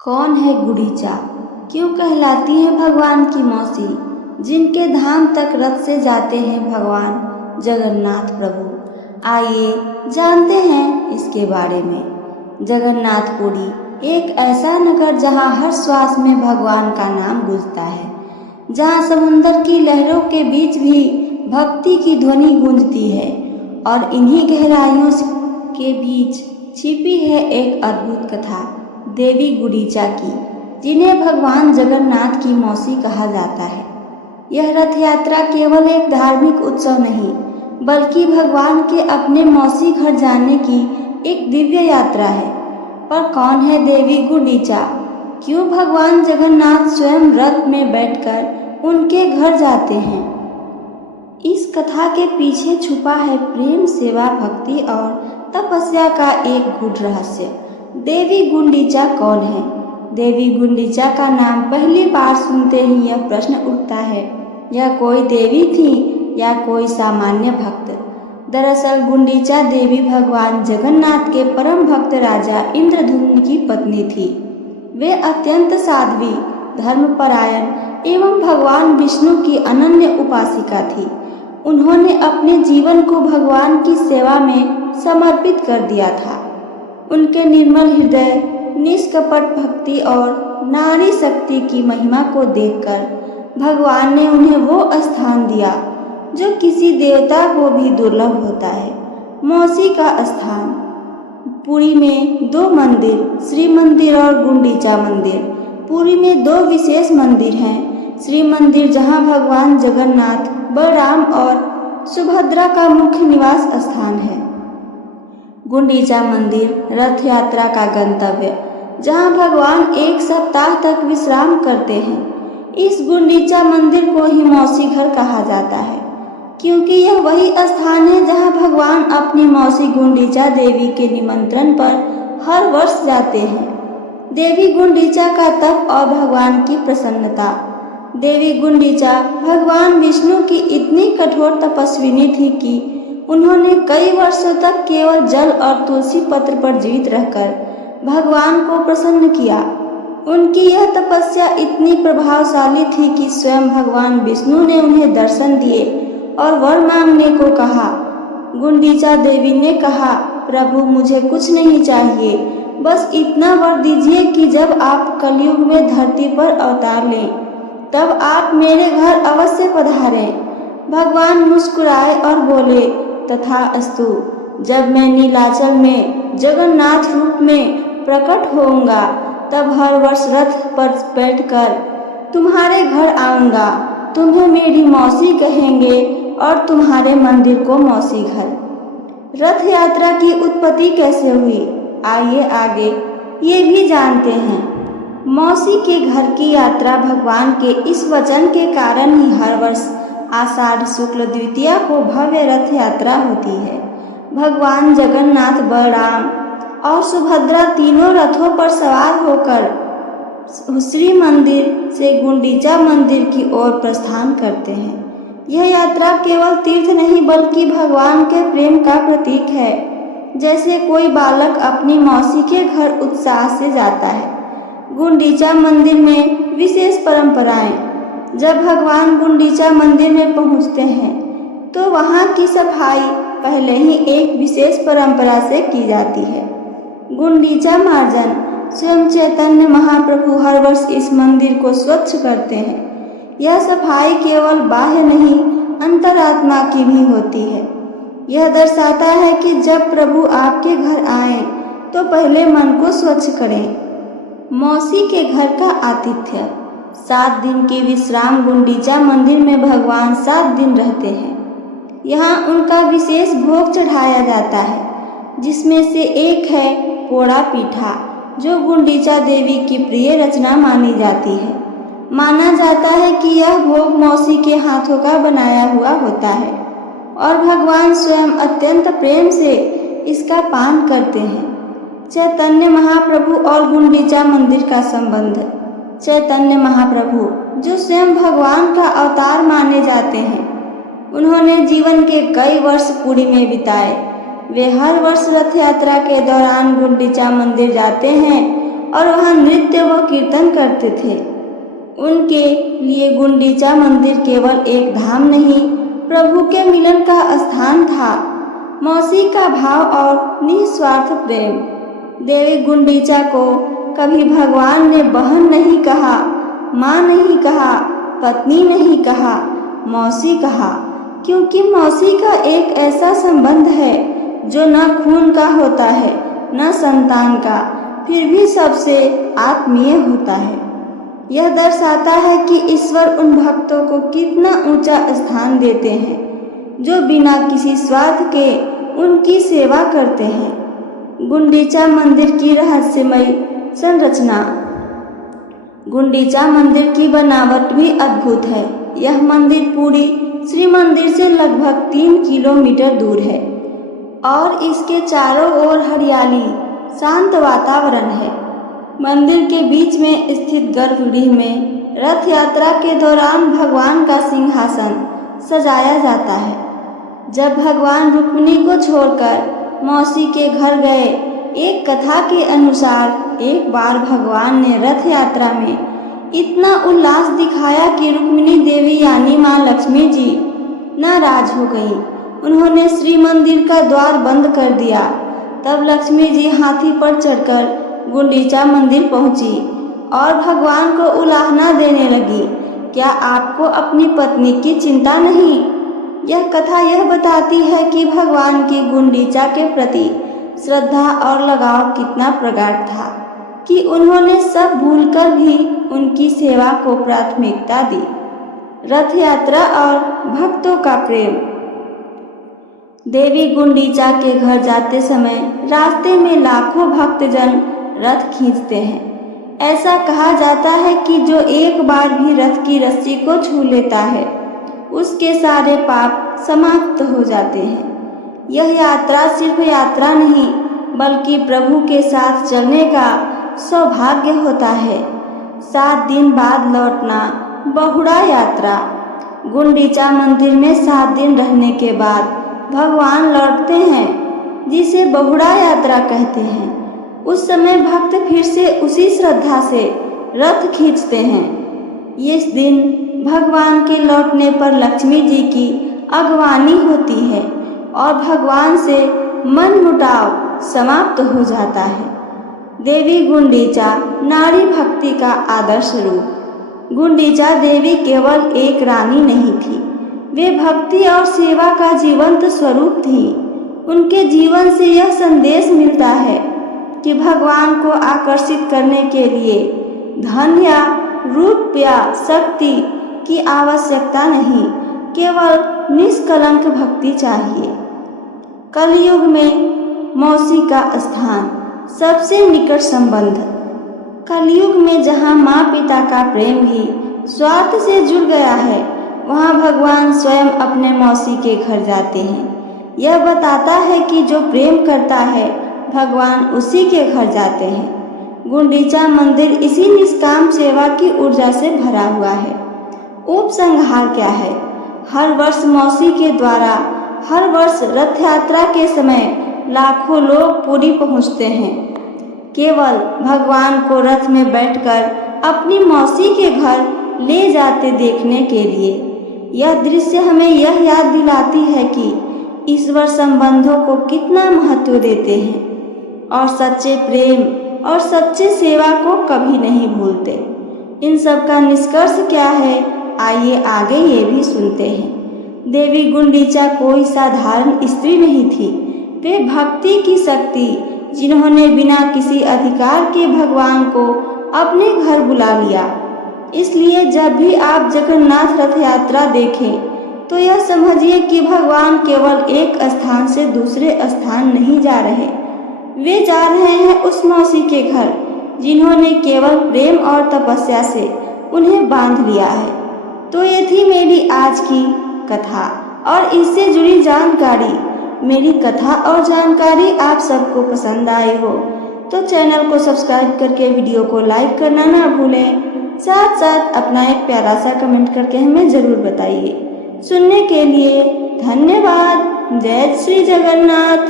कौन है गुडीचा? क्यों कहलाती है भगवान की मौसी? जिनके धाम तक रथ से जाते हैं भगवान जगन्नाथ प्रभु। आइए जानते हैं इसके बारे में। जगन्नाथपुरी एक ऐसा नगर जहां हर श्वास में भगवान का नाम गूंजता है, जहां समुंदर की लहरों के बीच भी भक्ति की ध्वनि गूंजती है और इन्हीं गहराइयों के बीच छिपी है एक अद्भुत कथा देवी गुडीचा की, जिन्हें भगवान जगन्नाथ की मौसी कहा जाता है। यह रथ यात्रा केवल एक धार्मिक उत्सव नहीं, बल्कि भगवान के अपने मौसी घर जाने की एक दिव्य यात्रा है। पर कौन है देवी गुडीचा? क्यों भगवान जगन्नाथ स्वयं रथ में बैठकर उनके घर जाते हैं? इस कथा के पीछे छुपा है प्रेम, सेवा, भक्ति और तपस्या का एक गूढ़ रहस्य। देवी गुंडीचा कौन है? देवी गुंडीचा का नाम पहली बार सुनते ही यह प्रश्न उठता है, यह कोई देवी थी या कोई सामान्य भक्त? दरअसल गुंडीचा देवी भगवान जगन्नाथ के परम भक्त राजा इंद्रद्युम्न की पत्नी थी। वे अत्यंत साध्वी, धर्मपरायण एवं भगवान विष्णु की अनन्य उपासिका थी। उन्होंने अपने जीवन को भगवान की सेवा में समर्पित कर दिया था। उनके निर्मल हृदय, निष्कपट भक्ति और नारी शक्ति की महिमा को देखकर भगवान ने उन्हें वो स्थान दिया जो किसी देवता को भी दुर्लभ होता है, मौसी का स्थान। पुरी में दो मंदिर, श्री मंदिर और गुंडीचा मंदिर। पुरी में दो विशेष मंदिर हैं। श्री मंदिर जहां भगवान जगन्नाथ, बलराम और सुभद्रा का मुख्य निवास स्थान है। गुंडीचा मंदिर रथ यात्रा का गंतव्य, जहां भगवान एक सप्ताह तक विश्राम करते हैं। इस गुंडीचा मंदिर को ही मौसी घर कहा जाता है, क्योंकि यह वही स्थान है जहां भगवान अपनी मौसी गुंडीचा देवी के निमंत्रण पर हर वर्ष जाते हैं। देवी गुंडीचा का तप और भगवान की प्रसन्नता। देवी गुंडीचा भगवान विष्णु की इतनी कठोर तपस्विनी थी कि उन्होंने कई वर्षों तक केवल जल और तुलसी पत्र पर जीवित रहकर भगवान को प्रसन्न किया। उनकी यह तपस्या इतनी प्रभावशाली थी कि स्वयं भगवान विष्णु ने उन्हें दर्शन दिए और वर मांगने को कहा। गुंडीचा देवी ने कहा, प्रभु मुझे कुछ नहीं चाहिए, बस इतना वर दीजिए कि जब आप कलयुग में धरती पर अवतार लें, तब आप मेरे घर अवश्य पधारें। भगवान मुस्कुराए और बोले, तथास्तु। जब मैं नीलाचल में जगन्नाथ रूप में प्रकट होऊंगा, तब हर वर्ष रथ पर बैठकर तुम्हारे घर आऊंगा। तुम्हें मेरी मौसी कहेंगे और तुम्हारे मंदिर को मौसी घर। रथ यात्रा की उत्पत्ति कैसे हुई, आइए आगे ये भी जानते हैं। मौसी के घर की यात्रा भगवान के इस वचन के कारण ही हर वर्ष आषाढ़ शुक्ल द्वितीया को भव्य रथ यात्रा होती है। भगवान जगन्नाथ, बलराम और सुभद्रा तीनों रथों पर सवार होकर श्री मंदिर से गुंडीचा मंदिर की ओर प्रस्थान करते हैं। यह यात्रा केवल तीर्थ नहीं, बल्कि भगवान के प्रेम का प्रतीक है। जैसे कोई बालक अपनी मौसी के घर उत्साह से जाता है। गुंडीचा मंदिर में विशेष परंपराएं। जब भगवान गुंडीचा मंदिर में पहुंचते हैं, तो वहां की सफाई पहले ही एक विशेष परंपरा से की जाती है। गुंडीचा मार्जन। स्वयं चैतन्य महाप्रभु हर वर्ष इस मंदिर को स्वच्छ करते हैं। यह सफाई केवल बाह्य नहीं, अंतरात्मा की भी होती है। यह दर्शाता है कि जब प्रभु आपके घर आए, तो पहले मन को स्वच्छ करें। मौसी के घर का आतिथ्य। 7 दिन की विश्राम। गुंडीचा मंदिर में भगवान 7 दिन रहते हैं। यहाँ उनका विशेष भोग चढ़ाया जाता है, जिसमें से एक है पोड़ा पीठा, जो गुंडीचा देवी की प्रिय रचना मानी जाती है। माना जाता है कि यह भोग मौसी के हाथों का बनाया हुआ होता है और भगवान स्वयं अत्यंत प्रेम से इसका पान करते हैं। चैतन्य महाप्रभु और गुंडीचा मंदिर का संबंध। चैतन्य महाप्रभु, जो स्वयं भगवान का अवतार माने जाते हैं, उन्होंने जीवन के कई वर्ष पुरी में बिताए। वे हर वर्ष रथ यात्रा के दौरान गुंडीचा मंदिर जाते हैं और वहाँ नृत्य व कीर्तन करते थे। उनके लिए गुंडीचा मंदिर केवल एक धाम नहीं, प्रभु के मिलन का स्थान था। मौसी का भाव और निस्वार्थ प्रेम। देवी गुंडीचा को कभी भगवान ने बहन नहीं कहा, माँ नहीं कहा, पत्नी नहीं कहा, मौसी कहा, क्योंकि मौसी का एक ऐसा संबंध है जो न खून का होता है न संतान का, फिर भी सबसे आत्मीय होता है। यह दर्शाता है कि ईश्वर उन भक्तों को कितना ऊंचा स्थान देते हैं जो बिना किसी स्वार्थ के उनकी सेवा करते हैं। गुंडीचा मंदिर की रहस्यमय संरचना। गुंडीचा मंदिर की बनावट भी अद्भुत है। यह मंदिर पूरी श्री मंदिर से लगभग 3 किलोमीटर दूर है और इसके चारों ओर हरियाली, शांत वातावरण है। मंदिर के बीच में स्थित गर्भगृह में रथ यात्रा के दौरान भगवान का सिंहासन सजाया जाता है। जब भगवान रुक्मिणी को छोड़कर मौसी के घर गए, एक कथा के अनुसार एक बार भगवान ने रथ यात्रा में इतना उल्लास दिखाया कि रुक्मिणी देवी यानी माँ लक्ष्मी जी नाराज हो गई। उन्होंने श्री मंदिर का द्वार बंद कर दिया। तब लक्ष्मी जी हाथी पर चढ़कर गुंडीचा मंदिर पहुंची और भगवान को उलाहना देने लगी, क्या आपको अपनी पत्नी की चिंता नहीं? यह कथा यह बताती है कि भगवान की गुंडीचा के प्रति श्रद्धा और लगाव कितना प्रगाढ़ था कि उन्होंने सब भूलकर भी उनकी सेवा को प्राथमिकता दी। रथ यात्रा और भक्तों का प्रेम। देवी गुंडीचा के घर जाते समय रास्ते में लाखों भक्तजन रथ खींचते हैं। ऐसा कहा जाता है कि जो एक बार भी रथ की रस्सी को छू लेता है उसके सारे पाप समाप्त हो जाते हैं। यह यात्रा सिर्फ यात्रा नहीं बल्कि प्रभु के साथ चलने का सौभाग्य होता है। 7 दिन बाद लौटना, बहुड़ा यात्रा। गुंडीचा मंदिर में 7 दिन रहने के बाद भगवान लौटते हैं, जिसे बहुड़ा यात्रा कहते हैं। उस समय भक्त फिर से उसी श्रद्धा से रथ खींचते हैं। इस दिन भगवान के लौटने पर लक्ष्मी जी की अगवानी होती है और भगवान से मन मुटाव समाप्त हो जाता है। देवी गुंडीचा नारी भक्ति का आदर्श रूप। गुंडीचा देवी केवल एक रानी नहीं थी, वे भक्ति और सेवा का जीवंत स्वरूप थी। उनके जीवन से यह संदेश मिलता है कि भगवान को आकर्षित करने के लिए धन या रूप या शक्ति की आवश्यकता नहीं, केवल निष्कलंक भक्ति चाहिए। कलयुग में मौसी का स्थान। सबसे निकट संबंध। कलयुग में जहाँ माँ पिता का प्रेम भी स्वार्थ से जुड़ गया है, वहाँ भगवान स्वयं अपने मौसी के घर जाते हैं। यह बताता है कि जो प्रेम करता है भगवान उसी के घर जाते हैं। गुंडीचा मंदिर इसी निष्काम सेवा की ऊर्जा से भरा हुआ है। उपसंहार क्या है? हर वर्ष मौसी के द्वारा हर वर्ष रथ यात्रा के समय लाखों लोग पुरी पहुंचते हैं, केवल भगवान को रथ में बैठकर अपनी मौसी के घर ले जाते देखने के लिए। यह दृश्य हमें यह याद दिलाती है कि ईश्वर संबंधों को कितना महत्व देते हैं और सच्चे प्रेम और सच्चे सेवा को कभी नहीं भूलते। इन सब का निष्कर्ष क्या है, आइए आगे ये भी सुनते हैं। देवी गुंडीचा कोई साधारण स्त्री नहीं थी, वे भक्ति की शक्ति जिन्होंने बिना किसी अधिकार के भगवान को अपने घर बुला लिया। इसलिए जब भी आप जगन्नाथ रथ यात्रा देखें तो यह समझिए कि भगवान केवल एक स्थान से दूसरे स्थान नहीं जा रहे, वे जा रहे हैं उस मौसी के घर जिन्होंने केवल प्रेम और तपस्या से उन्हें बांध लिया है। तो ये थी मेरी आज की कथा और इससे जुड़ी जानकारी। मेरी कथा और जानकारी आप सबको पसंद आई हो तो चैनल को सब्सक्राइब करके वीडियो को लाइक करना ना भूलें। साथ साथ अपना एक प्यारा सा कमेंट करके हमें ज़रूर बताइए। सुनने के लिए धन्यवाद। जय श्री जगन्नाथ।